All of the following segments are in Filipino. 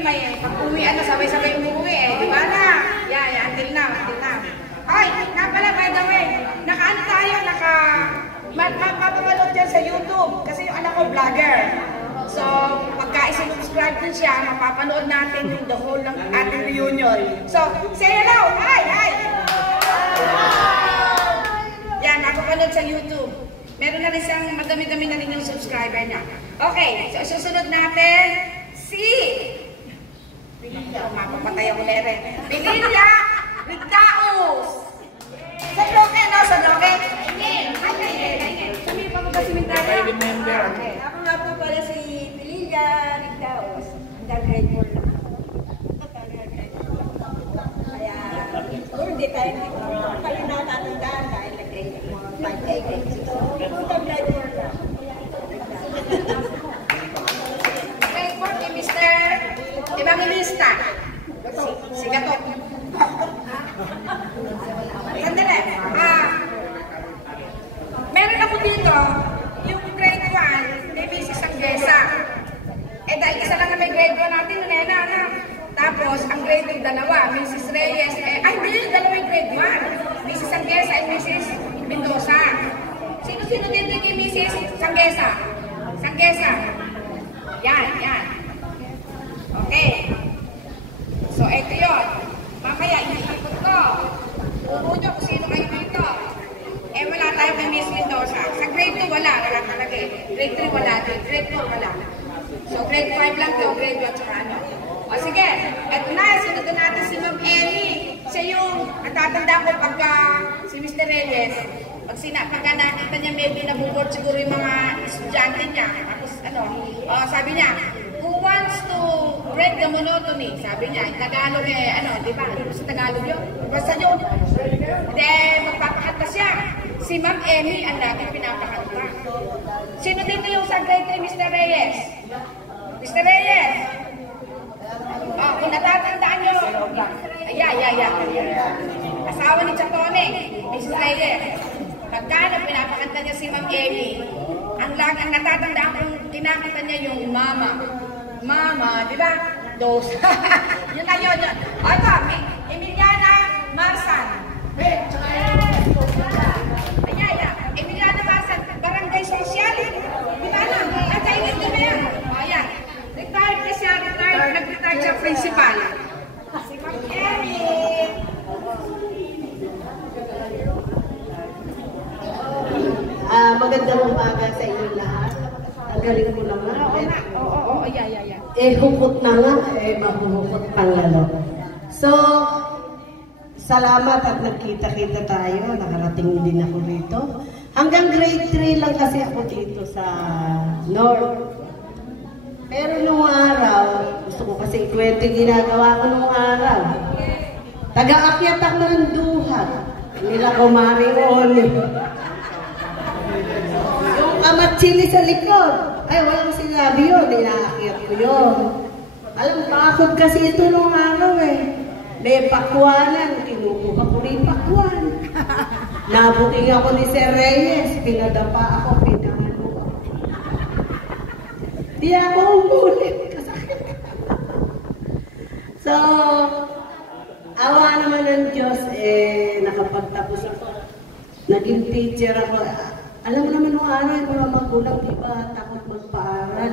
may pag-uwi, sabay-sabay umuwi eh. Di ba na? Yeah, until now. Ay, nga pala, by the way, naka-ano tayo, mapapanood dyan sa YouTube. Kasi yung anak ko, vlogger. So, pagka isi-subscribe din siya, mapapanood natin yung the whole ng ating reunion. So, say hello! Hi! Yan, napapanood sa YouTube. Meron na rin siyang madami-dami na rin yung subscriber niya. Okay, so susunod natin, si... Mapapatay ako lere. Pililla Rigdaos! Sa bloke, no? Sa bloke? Ay, sumipa mo ba si Mintana? I remember. Ako nga po pala si Pililla Rigdaos. Undergrade po lang. Kaya, siguro hindi tayo natatandaan dahil nag-grade 5A, grade 6. Undergrade po lang. Grade 4 ni Mr. Evangelista. Si Gatot. Sandali. Meron ako dito, yung grade 1, kay Mrs. Sanggesa. Eh dahil isa lang na may grade 1 natin, Nena. Tapos, ang grade 2, dalawa, Mrs. Reyes. Hindi, dalawa yung grade 1. Mrs. Sanggesa and Mrs. Mendoza. Sino-sino dito kay Mrs. Sanggesa? Yan. Okay. So, eto yun. Mamaya, iikot ko. Upo nyo kung sino kayo dito. Wala tayo kay Miss Mendoza. Sa grade 2, wala talaga eh. Grade 3, wala din. Grade 4, wala. So, grade 5 lang to. Grade 1, tsaka ano. O, sige. Eto na, sunod natin si Ma'am Ellie. Siya yung natatanda ko pagka si Mr. Reyes. Pagka nakita niya, maybe nabubord siguro yung mga estudyante niya. Tapos, sabi niya, who wants to break the monotony? Sabi niya, yung Tagalog di ba? Sa Tagalog yun. Basta yun. Then, magpapakanta siya. Si Ma'am Emmy, ang lagi pinapakanta. Sino dito yung sa grade 3, Mr. Reyes? Mr. Reyes! Kung natatandaan nyo, asawa ni Chatone, Mrs. Reyes. Pagka pinapakanta niya si Ma'am Emmy, ang natatandaan kong kinakanta niya yung Mama, di ba? Dos. Yun na yun. Ito, Emiliana Marsan. Emiliana Marsan, Barangay Social. Di ba na? At sa inyo na yan. Ayan. Retired na siya, nag-retire siya principal. Si Ma'am Emmy. Magandang umaga sa inyo lahat. Ang galing ko naman. Oo, Hukot na nga, mahuhukot pang lalo. So, salamat at nagkita-kita tayo. Nakarating din ako rito. Hanggang grade 3 lang kasi ako dito sa North. Pero nung araw, gusto ko kasi ikwento yung ginagawa ko nung araw. Taga-akyat ako ng duhat. Nila kumaring Oli. Yung kamatsili sa likod. Ay, walang sinabi yun. Inaakyat ko yun. Alam, bakod kasi ito nung araw eh. May pakwanan. Kinukuha ko rin pakwan. Nabuking ako ni Sir Reyes. Pinadapa ako. Pinahalo ako. Di ako umulit. Kasakit. So, awa naman ng Diyos, nakapagtapos ako. Naging teacher ako. Alam mo naman nung araw, yung mga magulang, di ba, takot magpaaral.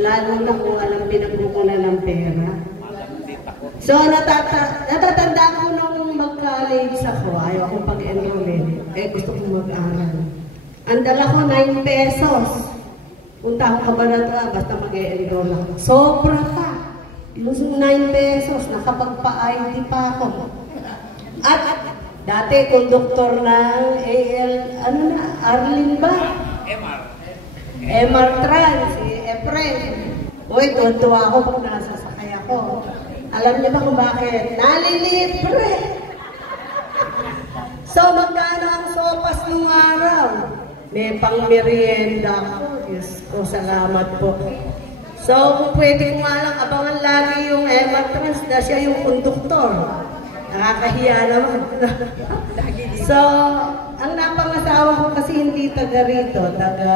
Lalo na kung alam pinagkukunan ng pera. So, natatanda ko nung mag-college ako, ayaw akong pag-enrollin. Gusto kong mag-aral. Ang dala ko, 9 pesos. Punta ako Kabanata, basta mag-enroll ako. Sobra pa. Yung 9 pesos, nakapagpa-ID pa ako. At dati, konduktor ng Arlene ba? MR Trans, si Efren. Uy, tuwa ako pag nasasakay ako. Alam niyo ba kung bakit? Nalilibre! So, magkano ang sopas nung araw? May pang-merienda ako. Diyos ko, salamat po. So, kung pwede ko nga lang, abangan lagi yung MR Trans na siya yung konduktor. Nakakahiya naman. So, ang napangasawa ko kasi hindi taga rito, taga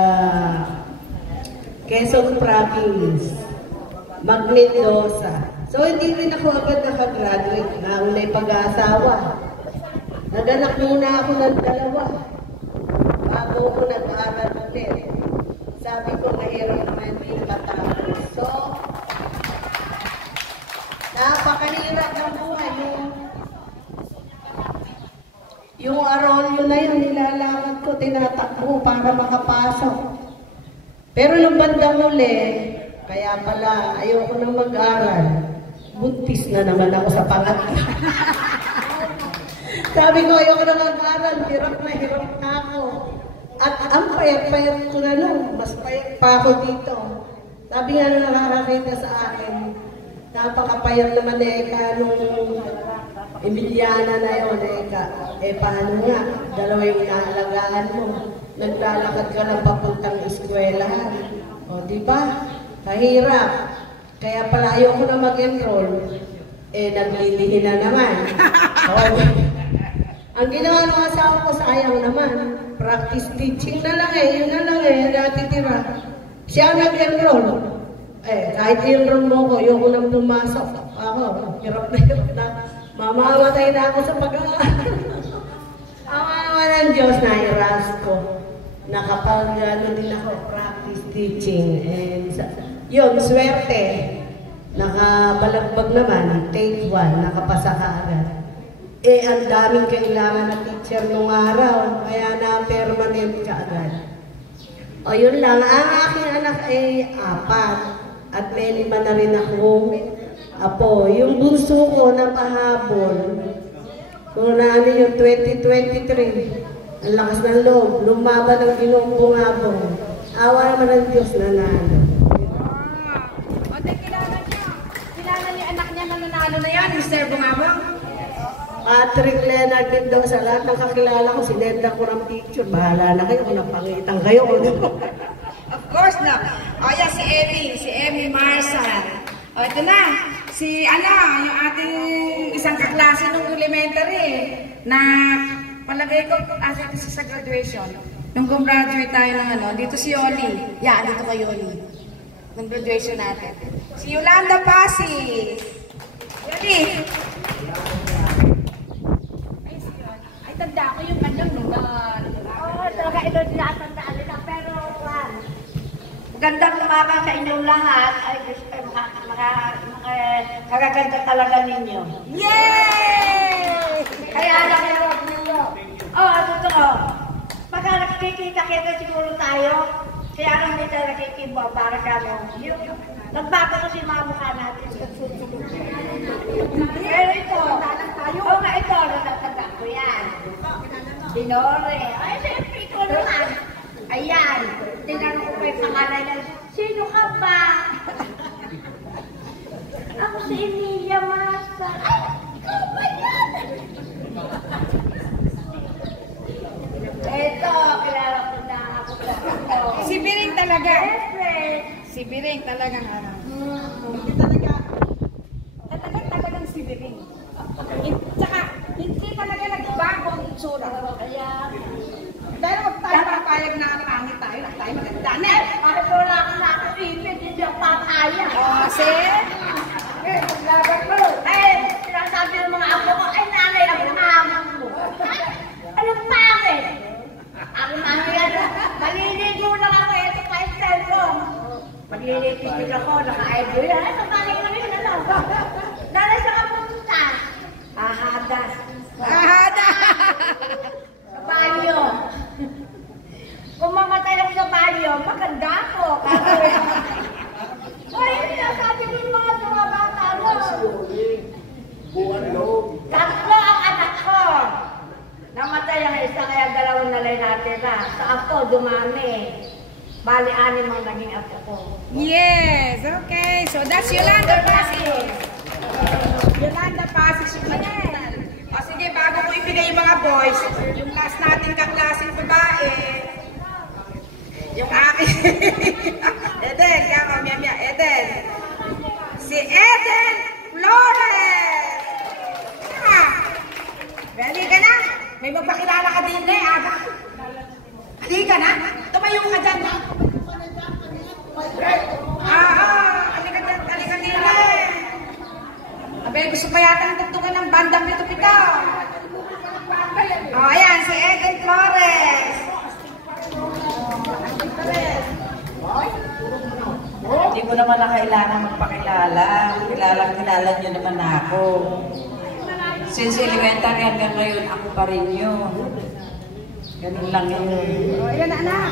Quezon Province. Mag-Mendoza. So, hindi rin ako agad nakagraduate. Naunay pag-aasawa. Naganak muna ako ng 2. Bago ako nag-aaral ulit. Sabi ko, mahirap naman din matapos. So, napakalirap ng buhay. Yung arolyo na yun, nilalakad ko, tinatakbo para makapasok. Pero nung bandang uli, kaya pala, ayoko na mag-aral. Buntis na naman ako sa pangatlo. Sabi ko, ayoko na mag-aral. Hirap na ako. At ang payat-payat ko na nun. Mas payat pa ako dito. Sabi nga na nakakakita sa akin, napakapayat naman Eka nung Emiliana na yun, Eka. Paano nga? 2 yung inaalagaan mo. Naglalakad ka na papuntang eskwelahan. O, di ba? Kahirap. Kaya pala ayoko na mag-enroll. Naglilihin na naman. Ang ginawa ng asawa ko, sayang naman. Practice teaching na lang yun na lang natitira. Siya nag-enroll. Kahit i-enroll mo ko, ayoko nang pumasok. Ako, hirap na. Mamamatay na ako sa pag-aaral. Ang naman ng Diyos na iras ko. Nakapag din ako, practice teaching. Yun, swerte. Nakabalagbag naman, take 1, nakapasa ka agad. Ang daming kailangan na teacher nung araw, kaya na-permanent ka agad. O yun lang, ang aking anak ay 4, at may 5 na rin akong apo. Yung bunso ko na pahabol, kung na ano yung 2023, ang lakas ng loob, lumaban ng binumbungabong. Awa naman ng Diyos na nalo. Kilala niya anak niya na nanalo na yan, Mr. Bungabong? Patrick Leonard din daw sa lahat ng kakilala ko, sinenda ko ng picture. Bahala na kayo kung napangitan kayo. Of course na. O yan, si Emmy Marsan. O ito na, yung ating isang kaklase nung elementary na palagay ko asa ito sa graduation. Nung gumraduate tayo ng dito si Yoli. Yan, dito kay Yoli. Nung graduation natin. Si Yolanda Pasi. Yoli. Ay, tanda ko yung kanyang lugar. Oo, talaga ito tinatandaan nila. Pero, Gandang umaga sa inyong lahat. Ay, kagaganda talaga ninyo. Yay! Kaya nakiroon ninyo. Totoo. Pagka nakikita-kita siguro tayo, kaya nang hindi tayo nakikibo para kamo. Nagbago ko si mga mukha natin. Pero ito, ito, natatanda ko yan. Dinore. Ay, siyempre, ito naman. Ayan, tinanong ko pa yung pangalan niya, sino ka ba? Ako si Emilia Masa. Ay, ikaw ba yan? Eto, kilala ko na ako. Si Biring talaga. Friend. Si Biring talagang Talagang si Biring. Tsaka, hindi talaga nagbago ang itsura. Kaya, dahil huwag tayo papayag na pangit tayo, huwag tayo maganda. bakit wala ka na ako ipit, hindi ako papaya. Laban mo. Sinasabi ng mga apo ko, ay nanay, ang pangaman mo. Anong pangit? Ako nanay yan, maliligo lang ako, ito pa yung cellphone. Maglilitis ako, naka-idol yan. Ay, sabalik kami na lang. Nanay, saan ka pumunta? Ahadas. Sa banyo. Kung mamatay ako sa banyo, maganda ako. Ay, hindi na sabi ko yung mga bata mo. Tatlo ang anak ko. Namatay ang isa, kaya 2 na lang natin na. Sa ako, dumami. Bali, 6 ang naging apo ko. Yes, okay. So that's Yolanda Pasi. Yolanda Pasi, si Manel. O sige, bago ko ibigay yung mga boys, yung last natin kaklaseng babae, yung akin. Eden, kama, Mia, Eden. Si Eden Flores. Ready ka na? May magpakilala ka din na aga. Ready ka na? Tumayo ka dyan, ha? Halika dyan, halika Abay, gusto pa yata ng tugtugan ng bandang dito, Pito. Oh, ayan, si Eden Flores. Hindi ko naman na kailangan magpakilala. Kilala niyo naman ako. Since elementary hanggang ngayon, ako pa rin yun. Ganun lang yun. Oh, ilan na anak?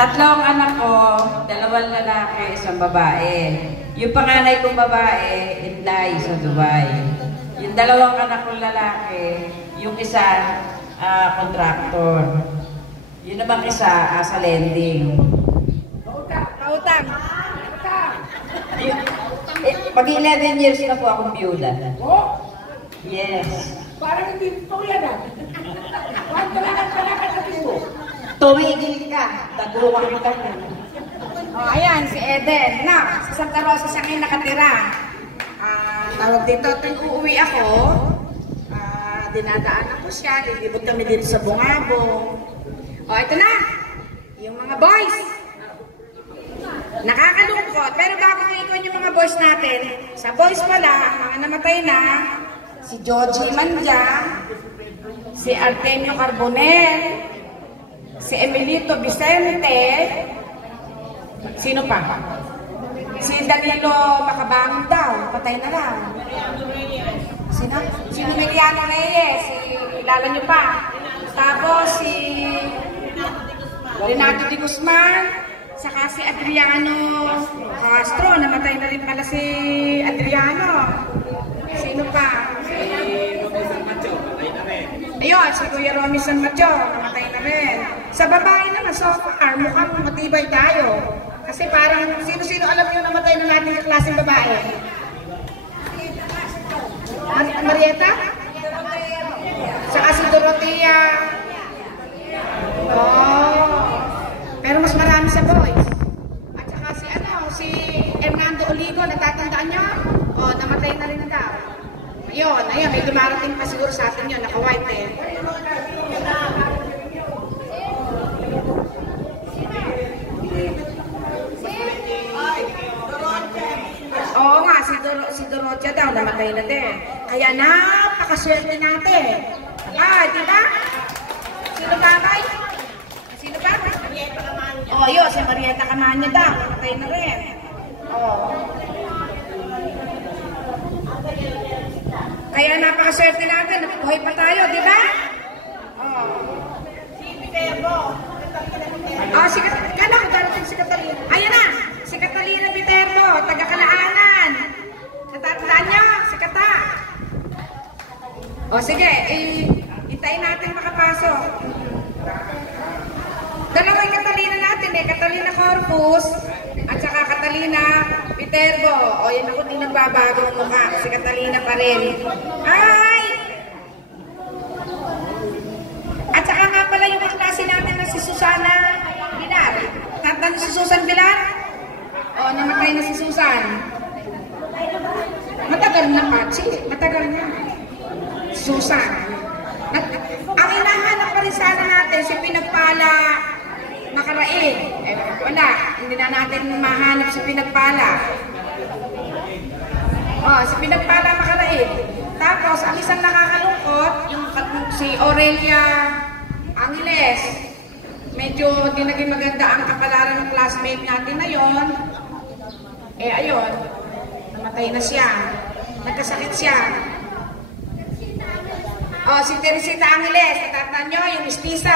Tatlong anak ko, 2 lalaki, 1 babae. Yung panganay kong babae, Inday sa Dubai. Yung 2 anak kong lalaki, yung isa, contractor. Yun namang isa, sa lending. Pautang. Pag 11 years na po akong biyuda. Oh, Yes. parang hindi po yan ah. Kwento lang ang palakatabi mo. Tumigil ka. Taguan kita. Oh, ayan, si Eden. Na, sa Santa Rosa siya ngayon nakatira. Tawag dito, tuwing uuwi ako, dinadaanan ko siya, lilibot kami dito sa Bungabong. Oh, ito na, yung mga boys. Nakakalungkot, pero bago ikon yung mga boys natin, sa boys pala, ang mga namatay na, si Georgie Manja, si Artemio Carbonel, si Emilito Vicente, sino pa? Si Danilo Macabangon daw, patay na lang. Sino Meliano Reyes, kilala nyo pa. Tapos si Renato de Guzman, saka si Adriano Castro, namatay na rin pala si Adriano. Sino pa? Ayun, si Kuya Romy San Macho, namatay na rin. Sa babae naman, so far, mukhang matibay tayo. Kasi parang, sino-sino alam nyo namatay na natin ng klaseng babae? Marieta? Saka si Dorotea. Oh. Pero mas marami sa boys. At saka si Hernando Oligo, natatandaan nyo? Oh, namatay na rin daw. Ayun, may dumarating pa siguro sa atin yun, naka-white eh. Oo nga, si Dorothea daw, namatay na din. Kaya napakaswerte natin. Di ba? Sino ba, Bay? Sino ba? Oh, yun, si Marieta Camanya daw, namatay na rin. Oh. Kaya napakaswerte natin, nabuhay pa tayo, di ba? Oh. Si Catalina. Ayan na, si Catalina Viterbo, taga-Kalaanan. Natatandaan niyo, si Kata. O sige, hintayin natin makapasok. Dalawang Catalina natin Catalina Corpus at saka Catalina Viterbo. O yan ako, di nagbabago ang mukha. Si Catalina pa rin. Hi! At saka nga pala yung kaklase natin na si Susana Pilar. Tatan si Susan Pilar? O, namatay na si Susan. Matagal na, Pachi. Matagal na. Susan. Ang hinahanap pa rin sana natin, si Pinagpala Makaraig. Wala. Hindi na natin mahanap si Pinagpala. O, si Pinagpala Makaraig. Tapos, ang isang nakakalungkot, yung si Aurelia Angeles. Medyo di naging maganda ang kapalaran ng classmate natin na yon. Ayun, namatay na siya. Nagkasakit siya. Si Teresita Angeles, natatandaan nyo, yung mistisa.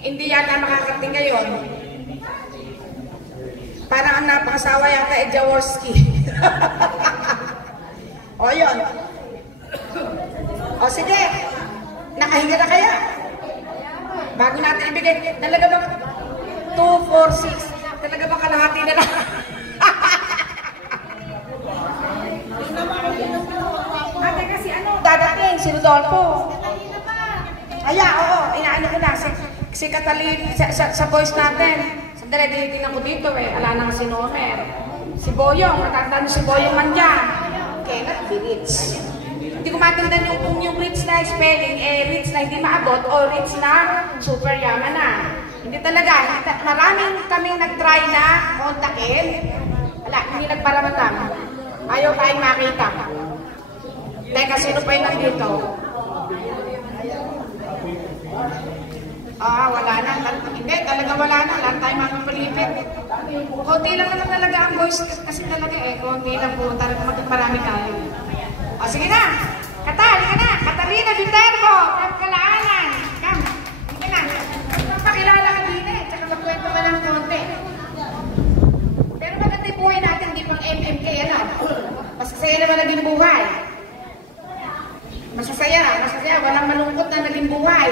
Hindi yata makakarating ngayon. Parang ang napakasawa yata Jaworski. Yun. Sige. Nakahinga na kaya? Bago natin ibigay. Talaga ba? 2, 4, 6. Talaga ba kalahati na lang? Kasi dadating si Rodolfo. Oo. Inaano ko na. Si Catalina, sa boys natin. Sandali, dinitingnan ko dito Ala na si Nomer. Si Boyong. Natatandaan si Boyong Manja. Cannot be rich. Hindi ko matandaan yung rich na spelling, rich na hindi maabot o rich na super yaman na. Hindi talaga. Maraming kaming nag-try na kontakin. Wala, hindi nagparamatam. Ayaw tayong makita. Teka, sino pa yung nandito? Wala na. Hindi, talaga wala na. Lahat tayo mapapalipit. Konti lang naman talaga ang voice kasi talaga konti lang po. Talaga magparami tayo. Sige na. Halika na. Catalina Viterbo. From Calaanan. Come. Sige na. Magpakilala ka din Tsaka magkwento ka lang konti. Pero maganda yung buhay natin. Hindi pang MMK Masasaya naman naging buhay. Masasaya. Walang malungkot na naging buhay.